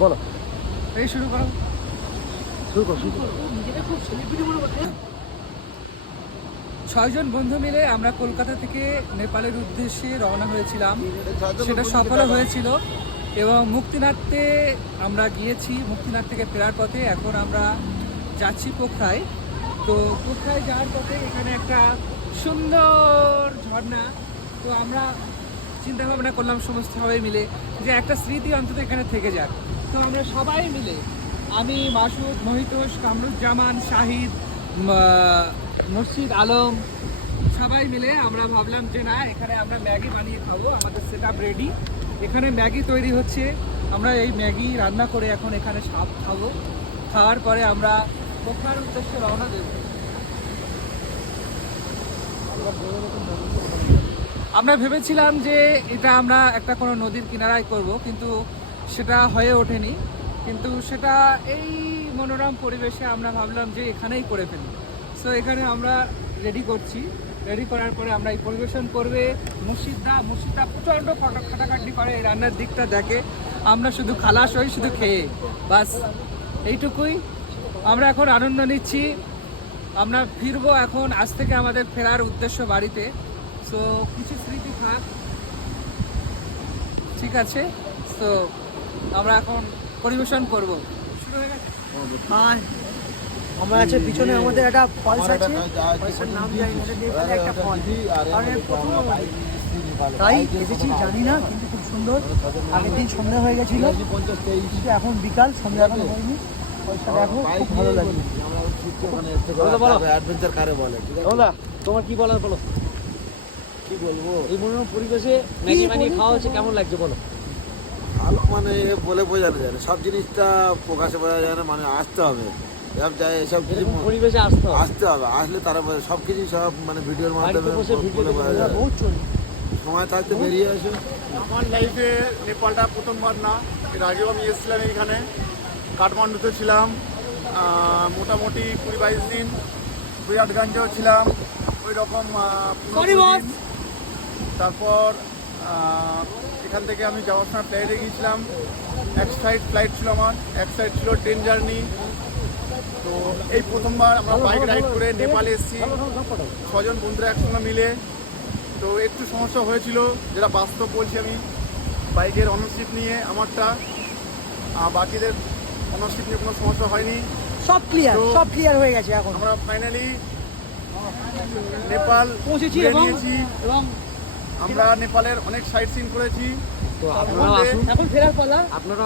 বলো, এই শুরু করো। ছয়জন বন্ধু মিলে আমরা কলকাতা থেকে নেপালের উদ্দেশ্যে রওনা হয়েছিলাম। সেটা সফল হয়েছিল এবং মুক্তিনাথে আমরা গিয়েছি। মুক্তিনাথ থেকে ফেরার পথে এখন আমরা যাচ্ছি পোখরায়। তো পোখরায় যাওয়ার পথে এখানে একটা সুন্দর ঝর্ণা। তো আমরা চিন্তা ভাবনা করলাম সমস্ত সবাই মিলে যে একটা স্মৃতি অন্তত এখানে থেকে যাক। তো আমরা সবাই মিলে, আমি, মাসুদ, মহিতোষ, কামরুজ্জামান, শাহিদ, মুর্শিদ আলম, সবাই মিলে আমরা ভাবলাম যে না, এখানে আমরা ম্যাগি বানিয়ে খাবো। আমাদের সেট আপ রেডি, এখানে ম্যাগি তৈরি হচ্ছে। আমরা এই ম্যাগি রান্না করে এখন এখানে খাবো। খাওয়ার পরে আমরা পোখরার উদ্দেশ্যে রওনা দেব। আমরা ভেবেছিলাম যে এটা আমরা একটা কোনো নদীর কিনারায় করব, কিন্তু সেটা হয়ে ওঠেনি। কিন্তু সেটা এই মনোরম পরিবেশে আমরা ভাবলাম যে এখানেই করে ফেলি। সো এখানে আমরা রেডি করছি। রেডি করার পরে আমরা এই পরিবেশন করবে মুর্শিদা প্রচণ্ড খাটাখাটি করে এই রান্নার দিকটা দেখে। আমরা শুধু খালাস হই, শুধু খেয়ে, বাস এইটুকুই। আমরা এখন আনন্দ নিচ্ছি। আমরা ফিরবো এখন, আজ থেকে আমাদের ফেরার উদ্দেশ্য বাড়িতে। সো কিছু স্মৃতি থাক, ঠিক আছে? তো আমরা এখন পরিবেশন করব। শুরু হয়ে গেছে। হ্যাঁ, আমরা আছে পিছনে আমাদের একটা ফলস আছে, ফলসের নাম জানি না, নেপালে একটা ফল। আর তাই এসেছি জানি না, কিন্তু খুব সুন্দর। আগের দিন সন্ধ্যা হয়ে গেছিল, কিন্তু এখন বিকাল, সন্ধ্যা এখন হয়নি। ফলসটা দেখো, খুব ভালো লাগছে। তোমার কি বলার বলো? কি বলবো, এই মনোরম পরিবেশে ম্যাগি বানিয়ে খাওয়া হচ্ছে, কেমন লাগছে বলো? ভালো, মানে বলে বোঝানো যায় না, সব জিনিসটা প্রকাশে বোঝা যায় না, মানে আসতে হবে। এসব যায়, এসব কিছু পরিবেশে আসতে হবে, আসলে তারা সব কিছু, সব মানে ভিডিওর মাধ্যমে বলে বোঝা যায়। সময় থাকতে বেরিয়ে আসে। আমার লাইফে নেপালটা প্রথমবার না, এর আগেও আমি এসেছিলাম এইখানে। কাঠমান্ডুতে ছিলাম মোটামুটি 20-22 দিন। বিরাটগঞ্জেও ছিলাম ওই রকম। তারপর এখান থেকে আমি যাওয়ার সময় ফ্লাইটে গিয়েছিলাম। এক সাইড ফ্লাইট ছিল আমার, এক সাইড ছিল ট্রেন জার্নি। তো এই প্রথমবার আমরা বাইক রাইড করে নেপালে এসেছি 6জন বন্ধুরা একসঙ্গে মিলে। তো একটু সমস্যা হয়েছিল, যেটা বাস্তব বলছি আমি। বাইকের অনারশিপ নিয়ে আমারটা, বাকিদের অনারশিপ নিয়ে কোনো সমস্যা হয়নি। সব ক্লিয়ার হয়ে গেছে। এখন আমরা ফাইনালি নেপাল পৌঁছেছি এবং আমরা নেপালের অনেক সাইট সিন করেছি। তো আপনারা আসুন, এখন ফেরার পালা। আপনারা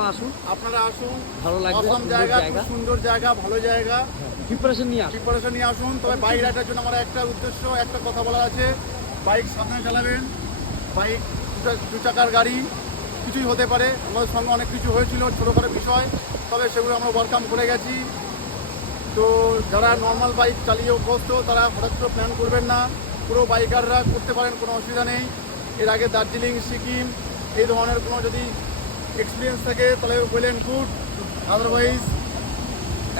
আসুন, ভালো লাগবে। অসম জায়গা, খুব সুন্দর জায়গা, ভালো জায়গা। প্রিপারেশন নিয়ে আসুন। তবে বাইক রাইডার জন্য আমার একটা উদ্দেশ্য, একটা কথা বলা আছে, বাইক সাবধানে চালাবেন। বাইক দু চাকার গাড়ি, কিছুই হতে পারে। আমাদের সঙ্গে অনেক কিছু হয়েছিল, ছোটোখাটো বিষয়, তবে সেগুলো আমরা ওভারকাম করে গেছি। তো যারা নর্মাল বাইক চালিয়ে অভ্যস্ত, তারা হঠাৎ করে প্ল্যান করবেন না। পুরো বাইকাররা করতে পারেন, কোনো অসুবিধা নেই। এর আগে দার্জিলিং, সিকিম এই ধরনের কোনো যদি এক্সপিরিয়েন্স থাকে তাহলে ওয়েল অ্যান্ড গুড। আদারওয়াইজ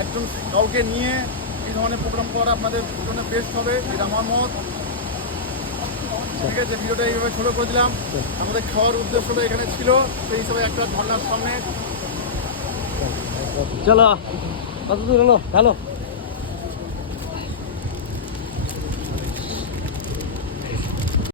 একজন কাউকে নিয়ে এই ধরনের প্রোগ্রাম করা আপনাদের জন্য বেস্ট হবে, এটা আমার মত। ঠিক আছে, ভিডিওটা এইভাবে ছোটো করে দিলাম। আমাদের খাওয়ার উদ্দেশ্যটা এখানে ছিল, সেই হিসাবে একটা ঝর্ণার সামনে। চলো, কত দূর হলো? ভালো।